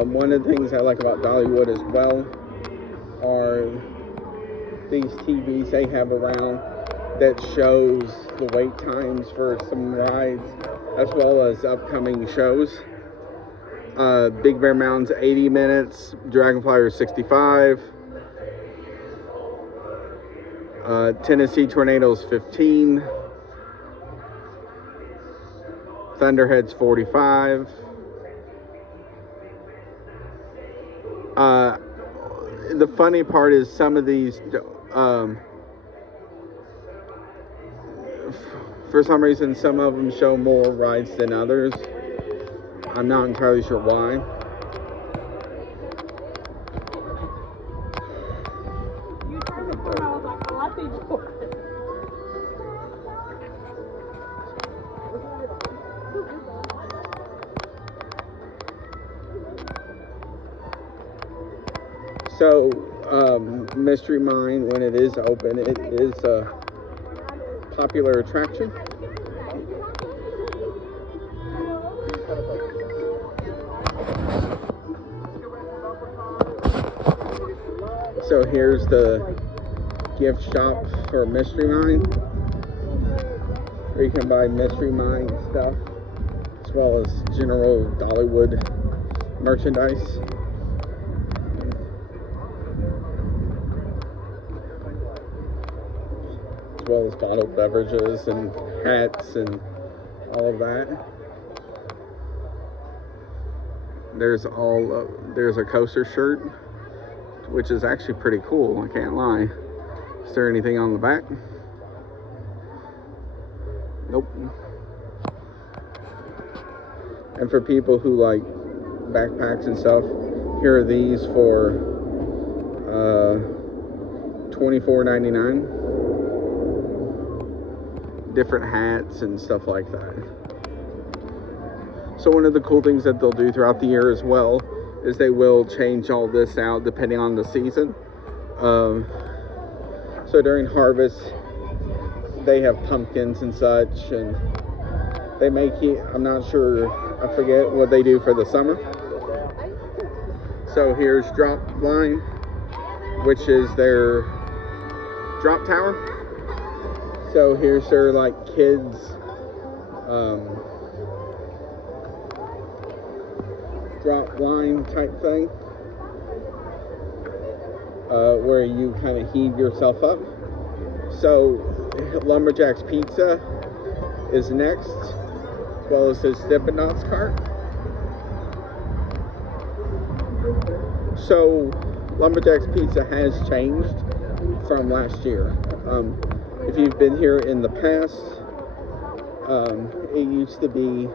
One of the things I like about Dollywood as well are these TVs they have around that shows the wait times for some rides as well as upcoming shows. Big Bear Mountain's 80 minutes, Dragonflyer 65, Tennessee Tornadoes 15, Thunderhead's 45. The funny part is some of these, for some reason, some of them show more rides than others. I'm not entirely sure why. You turned it before I was like, oh, I see Jordan. So, Mystery Mine, when it is open, it is a popular attraction. So here's the gift shop for Mystery Mine, where you can buy Mystery Mine stuff, as well as general Dollywood merchandise. as well as bottled beverages and hats and all of that. There's a coaster shirt, which is actually pretty cool, I can't lie. Is there anything on the back? Nope. And for people who like backpacks and stuff, here are these for $24.99. Different hats and stuff like that. So one of the cool things that they'll do throughout the year as well is they will change all this out depending on the season. So during harvest, they have pumpkins and such, and they make it, I'm not sure, I forget what they do for the summer. So here's Drop Line, which is their drop tower. So here's their like kids drop line type thing, where you kind of heave yourself up. So Lumberjack's Pizza is next, as well as his Dippin' Dots cart. So Lumberjack's Pizza has changed from last year. If you've been here in the past, it used to be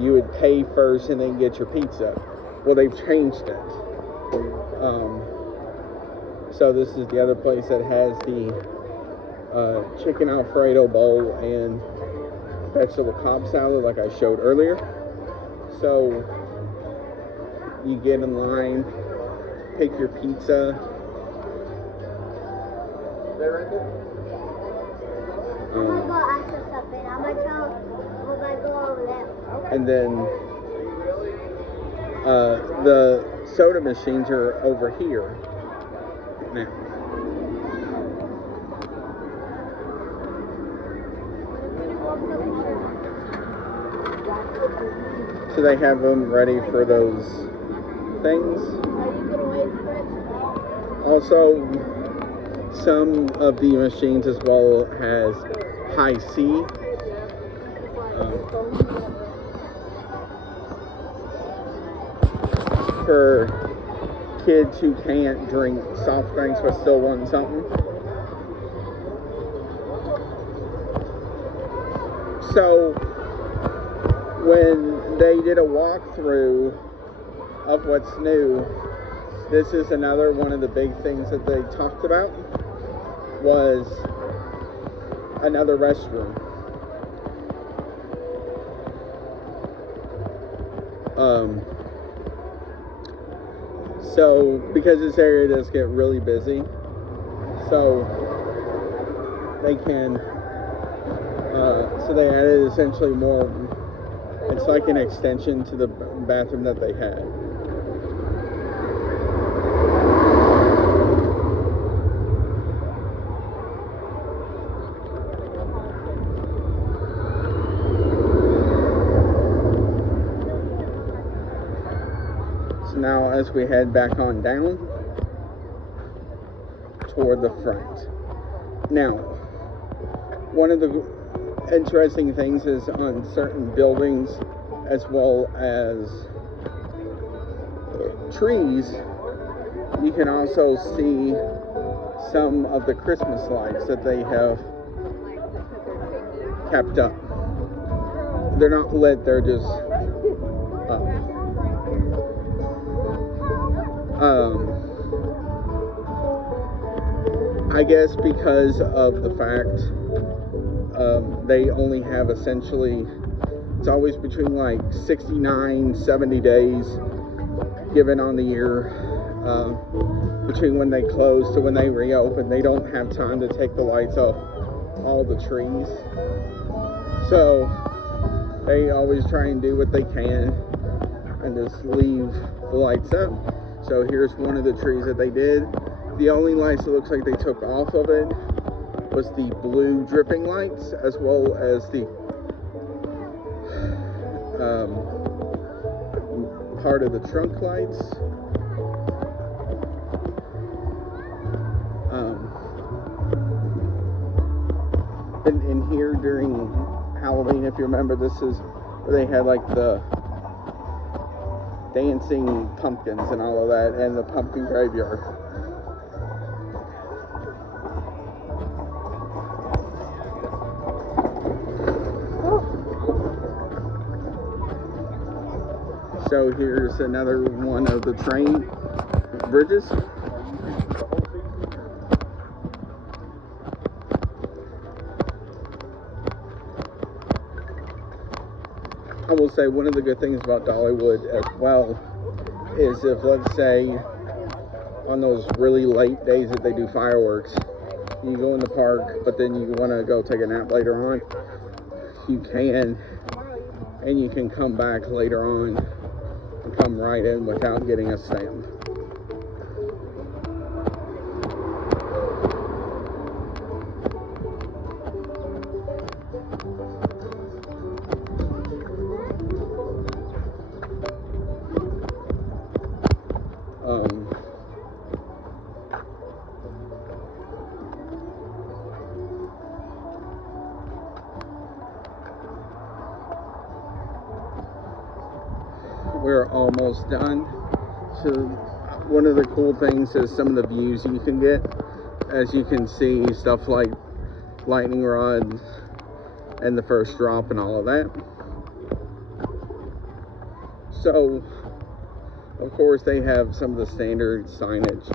you would pay first and then get your pizza. Well, they've changed it. So this is the other place that has the chicken Alfredo bowl and vegetable Cobb salad like I showed earlier. So you get in line, pick your pizza. And then the soda machines are over here now. So they have them ready for those things. Also, some of the machines as well has high C. For kids who can't drink soft drinks but still want something. So when they did a walkthrough of what's new, this is another one of the big things that they talked about, was another restroom. So because this area does get really busy, so they can, so they added essentially more, it's like an extension to the bathroom that they had. Now as we head back on down toward the front. Now, one of the interesting things is on certain buildings as well as trees, you can also see some of the Christmas lights that they have kept up. They're not lit, they're just up. I guess because of the fact they only have essentially, it's always between like 69, 70 days given on the year between when they close to when they reopen. They don't have time to take the lights off all the trees. So they always try and do what they can and just leave the lights up. So here's one of the trees that they did. The only lights it looks like they took off of it was the blue dripping lights, as well as the part of the trunk lights. in here during Halloween, if you remember, this is where they had like the dancing pumpkins and all of that, and the pumpkin graveyard. So here's another one of the train bridges. I will say one of the good things about Dollywood as well is if, let's say, on those really late days that they do fireworks, you go in the park, but then you want to go take a nap later on, you can, and you can come back later on and come right in without getting a stamp. We're almost done. So one of the cool things is some of the views you can get. As you can see, stuff like lightning rod and the first drop and all of that. So of course they have some of the standard signage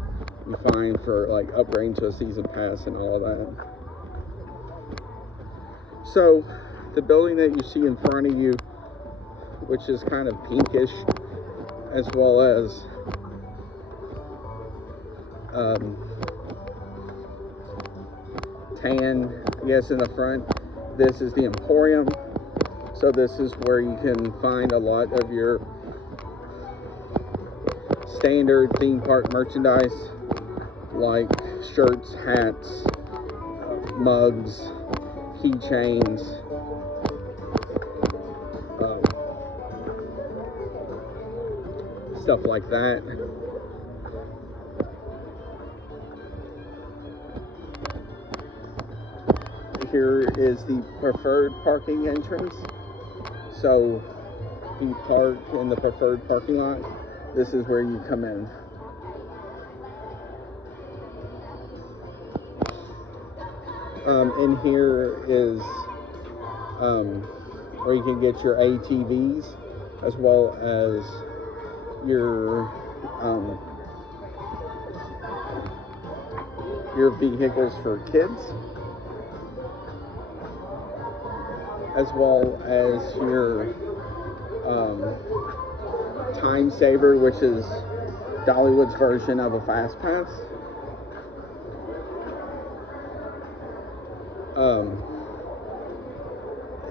you find for like upgrading to a season pass and all of that. So the building that you see in front of you, which is kind of pinkish, as well as tan, I guess, in the front. This is the Emporium. So this is where you can find a lot of your standard theme park merchandise, like shirts, hats, mugs, keychains, stuff like that. Here is the preferred parking entrance. So if you park in the preferred parking lot, this is where you come in. In here is where you can get your ATVs, as well as your vehicles for kids, as well as your time saver, which is Dollywood's version of a fast pass.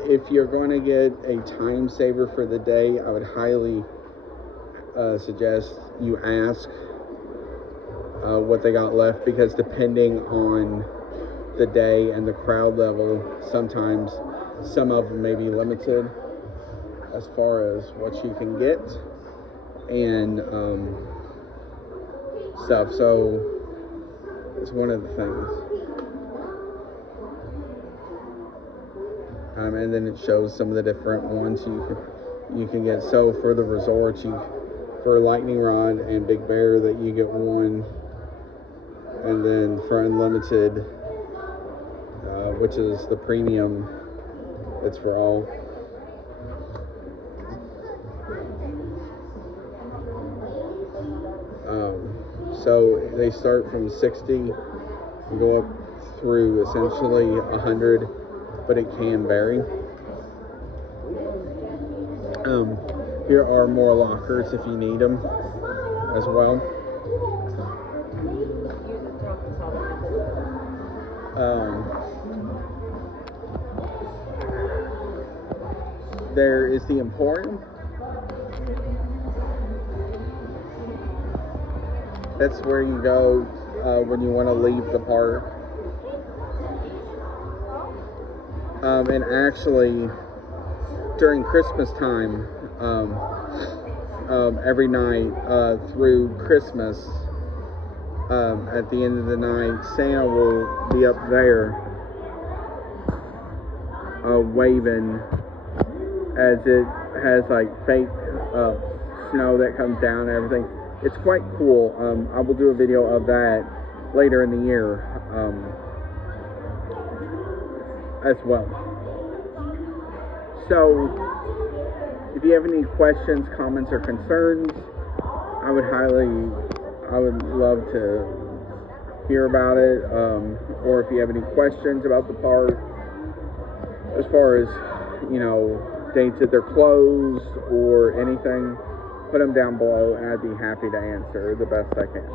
If you're going to get a time saver for the day, I would highly suggest you ask what they got left, because depending on the day and the crowd level, sometimes some of them may be limited as far as what you can get and stuff. So it's one of the things. And then it shows some of the different ones you can get. So for the resorts, for Lightning Rod and Big Bear, that you get one, and then for Unlimited, which is the premium, it's for all. So they start from 60 and go up through essentially 100, but it can vary. Here are more lockers if you need them as well. There is the Emporium. That's where you go when you want to leave the park. And actually, during Christmas time, every night through Christmas, at the end of the night, Santa will be up there waving as it has like fake snow that comes down and everything. It's quite cool. I will do a video of that later in the year as well. So if you have any questions, comments, or concerns, I would love to hear about it, or if you have any questions about the park, as far as, you know, dates that they're closed or anything, put them down below and I'd be happy to answer the best I can.